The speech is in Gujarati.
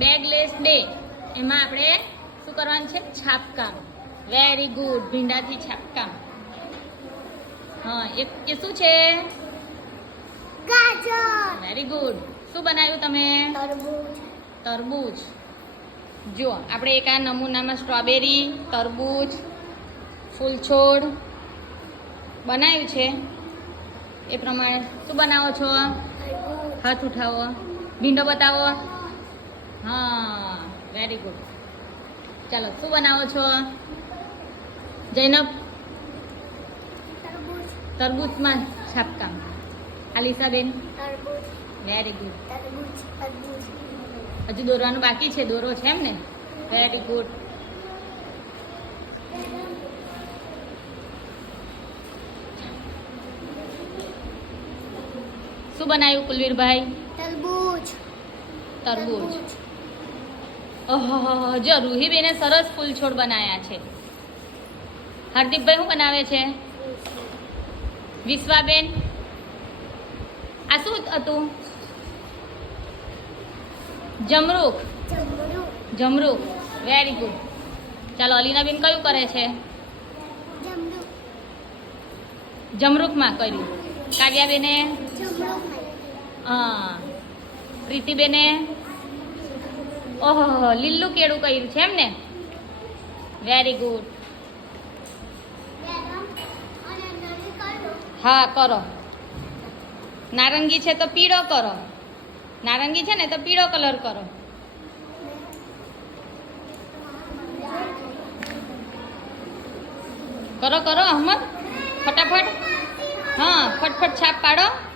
બેગલેસ ડે એમાં આપણે શું કરવાનું છે? છાપકામ. Very good. ભીંડાથી છાપકામ. હા, એ શું છે? ગાજર. Very good. શું બનાવ્યું તમે? તરબૂચ. તરબૂચ. જો આપણે એક આ નમૂનામાં સ્ટ્રોબેરી, તરબૂચ, ફૂલછોડ બનાવ્યું છે. એ પ્રમાણે શું બનાવો છો? હાથ ઉઠાવો. ભીંડો બતાવો. હા, વેરી ગુડ. ચાલો, શું બનાવો છો? જૈનબ? તરબૂચ. તરબૂચમાં છાપકામ. આલિસાબેન? તરબૂચ. Very good. તરબૂચ. તરબૂચ. હજુ દોરવાનું બાકી છે. દોરો છે એમ ને? Very good. શું બનાવ્યું કુલવીરભાઈ? તરબૂચ. તરબૂચ. ઓહો, જો રૂહીબેને સરસ ફૂલ છોડ બનાવ્યા છે. હાર્દિકભાઈ શું બનાવે છે? વિશ્વાબેન? આ શું હતું? જમરૂખ. જમરૂખ. જમરૂખ. Very good. ચાલો, અલીનાબેન કયું કરે છે? જમરૂખ. જમરૂખમાં કર્યું. કાવ્યાબેને? જમરૂખ. હા. પ્રીતિબેને? ઓહો, લીલું કેળું કર્યું છે એમ ને? Very good. હા, કરો. નારંગી છે તો પીળો કરો. નારંગી છે ને તો પીળો કલર કરો. કરો કરો અહમદ, ફટાફટ. હા, ફટફટ છાપ પાડો.